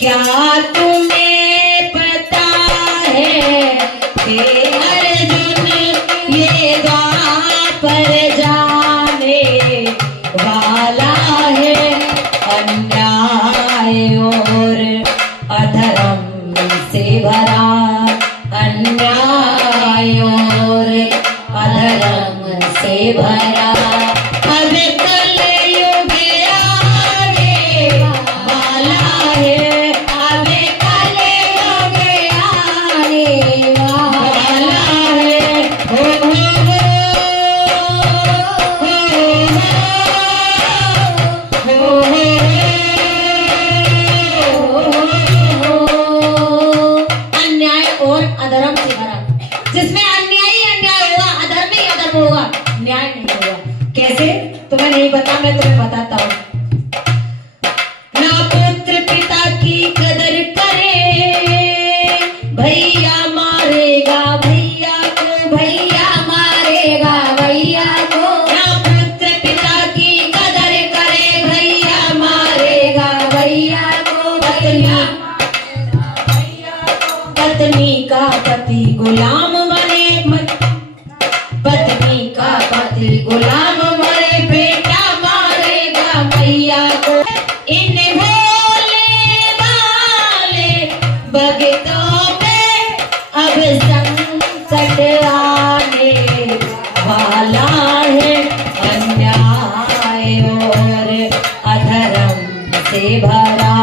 क्या तुम्हें पता है कि अर्जुन ये द्वापर जाने वाला है, अन्याय और अधर्म से भरा, अन्याय और अधर्म से भरा। अब कलयुग आने वाला है, अब कलयुग आने वाला है। हो अन्याय और अधर्म से भरा, जिसमें अन्याय ही अन्याय होगा, अधर्म ही अधर्म होगा, न्याय नहीं होगा। कैसे? तुम्हें नहीं पता, मैं तुम्हें बताता हूँ। ना पुत्र पिता की कदर करे, भैया मारेगा भैया को, भैया मारेगा भैया को। ना पुत्र पिता की कदर करे, भैया मारेगा भैया को। पत्नी का पति गुलाम बने, पत्नी का पति गुलाम बने, बेटा मारेगा भैया को। इन भोले भाले भक्तों पे अब संकट आने वाला है, अन्याय और अधर्म से भरा।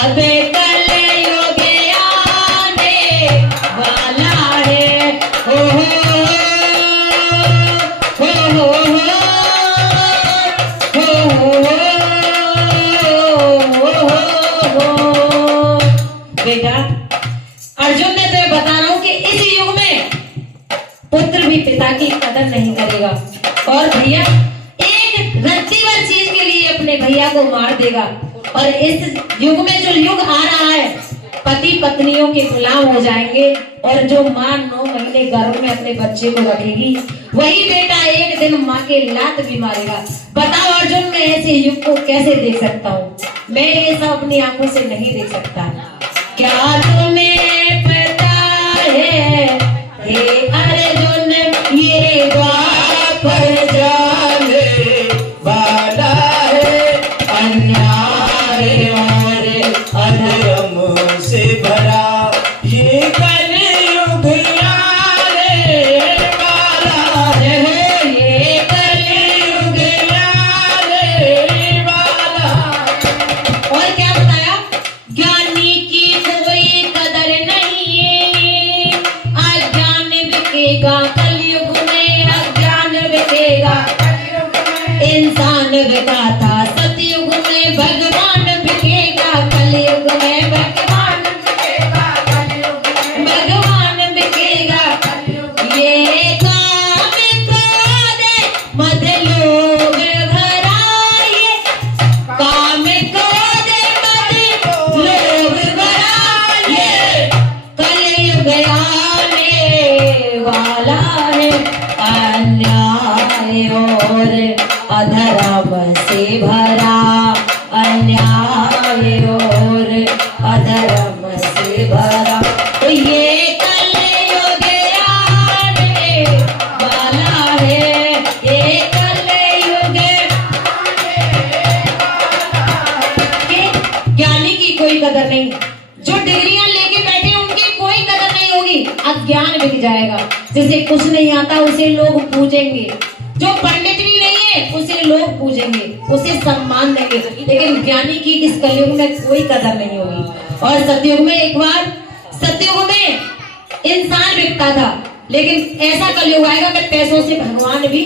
अब कलयुग आने वाला है। हो बेटा, अर्जुन ने तुम्हें बता रहा हूं कि इस युग में पुत्र भी पिता की कदर नहीं करेगा, और भैया एक रत्ती भर चीज के लिए अपने भैया को मार देगा। और इस युग में जो युग आ रहा है, पति पत्नियों के गुलाम हो जाएंगे, और जो माँ 9 महीने गर्भ में अपने बच्चे को रखेगी, वही बेटा एक दिन माँ के लात भी मारेगा। बताओ अर्जुन, मैं ऐसे युग को कैसे देख सकता हूँ? मैं ये सब अपनी आंखों से नहीं देख सकता। क्या तुम्हें पता है हे अर्जुन ये द्वापर जाने वाला है, अन्याय और अधर्म से भरा। ये कलयुग आने वाला है, ये कलयुग आने वाला। और क्या बताया? ज्ञानी की कोई कदर नहीं, अज्ञान बिकेगा कलयुग में, अज्ञान बिकेगा। इंसान बिका था सतयुग में, भगवान बिकेगा कलयुग में, भगवान बिकेगा कलयुग में, भगवान बिकेगा कलयुग। ये काम क्रोध मद लोभ भराए, काम क्रोध मद लोभ भराए, कलयुग आने वाला है, अन्याय और अधर्म से भरा, अन्याय और अधर्म से भरा। तो ये कलयुग आने वाला है, ये कलयुग ज्ञानी की कोई कदर नहीं, जो डिग्रियां लेके बैठे उनकी कोई कदर नहीं होगी, अज्ञान बिक जाएगा। जिसे कुछ नहीं आता उसे लोग पूजेंगे, जो पंडित भी नहीं है उसे लोग पूजेंगे, उसे सम्मान देंगे। लेकिन ज्ञानी की इस कलयुग में कोई कदर नहीं होगी। और सतयुग में, एक बार सतयुग में इंसान बिकता था, लेकिन ऐसा कलयुग आएगा कि पैसों से भगवान भी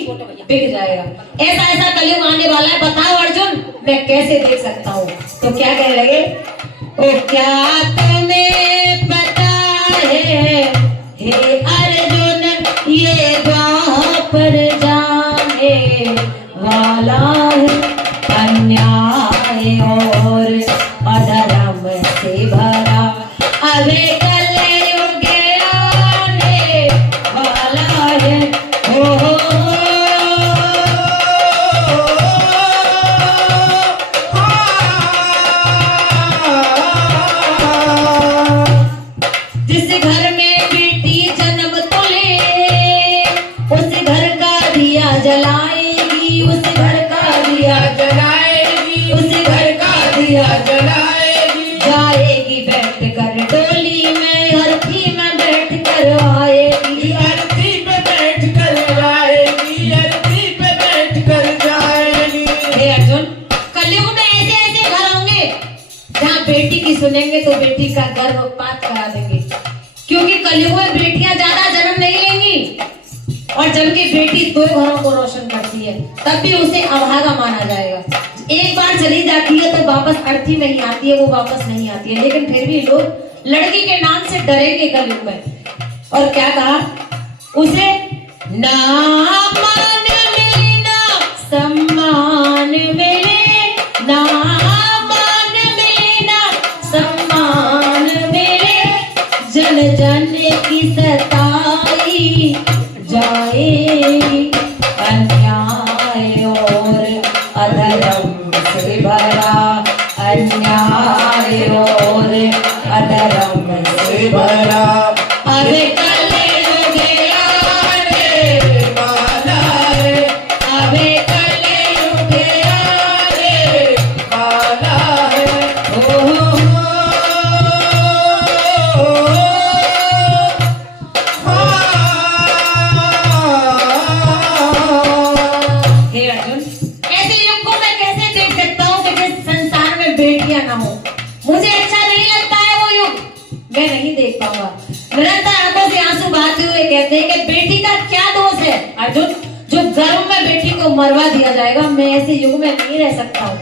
बिक जाएगा। ऐसा कलयुग आने वाला है। बताओ अर्जुन, मैं कैसे देख सकता हूँ? तो क्या कहने लगे? ओ क्या तुम्हें पता है हे अर्जुन ये द्वापर जाने वाला है, अन्याय और अधर्म से भरा। अबे कलयुग आने वाला है। हो चलाएगी, जाएगी बैठ कर डोली में, अर्थी में बैठ कर आएगी, अर्थी पे बैठ कर आएगी, अर्थी पे बैठ कर जाएगी। हे अर्जुन, कलयुग में ऐसे ऐसे घर होंगे जहाँ बेटी की सुनेंगे तो बेटी का गर्भपात करा देंगे, क्योंकि कलयुग में बेटियां ज्यादा जन्म नहीं लेंगी, और जबकि बेटी दो घरों को रोशन करती है तब भी उसे अभागा माना जाएगा। एक बार चली जाती है तो वापस अर्थी नहीं आती है, वो वापस नहीं आती है, लेकिन फिर भी लोग लड़की के नाम से डरेंगे कलयुग में। और क्या कहा उसे, ना मान मिले ना सम्मान मिले, ना मान मिले ना सम्मान मिले, जन जन की सताई जाएगी, अन्याय और अधर्म से भरा, अन्याय और अधर्म से भरा अरे कलयुग आने वाला है, अबे कलयुग आने वाला है। हे अर्जुन, ऐसे युग को मैं कैसे देख सकता हूँ कि जिस संसार में बेटियां ना हो। मुझे अच्छा नहीं लगता है वो युग, मैं नहीं देख पाऊंगा। निरंतर आंखों से आंसू बहाते हुए कहते हैं कि बेटी का क्या दोष है अर्जुन, जो गर्भ में बेटी को मरवा दिया जाएगा। मैं ऐसे युग में नहीं रह सकता हूँ।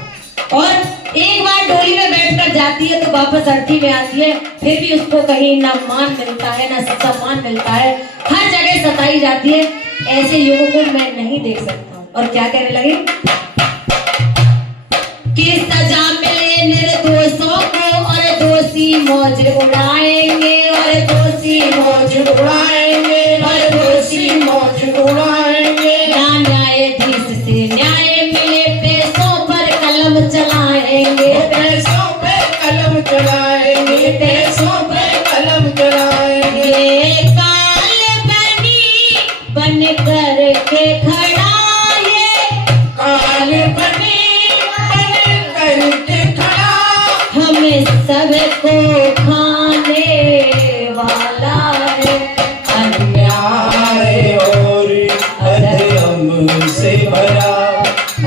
और एक बार डोली में बैठकर जाती है तो वापस अर्थी में आती है, फिर भी उसको कहीं ना मान मिलता है ना सम्मान मिलता है, हर जगह सताई जाती है। ऐसे युग को मैं नहीं देख सकता हूँ। और क्या कहने लगे कि सजा मिले निर्दोषों को और दोषी मौज उड़ाएंगे, और दोषी मौज उड़ाएंगे, और दोषी मौज उड़ाएंगे। ना न्यायाधीश से न्याय मिले, पैसों पर कलम चलाएंगे, पैसों पे कलम चलाएंगे, पैसों पे कलम चलाएंगे। ये काल बनी बन कर के खड़ा, ये काल बनी बन करके खड़ा, हमें सबको खाने वाला है। अन्याय और अधर्म से भरा,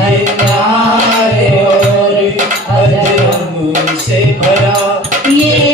अन्याय और अधर्म से भरा। ये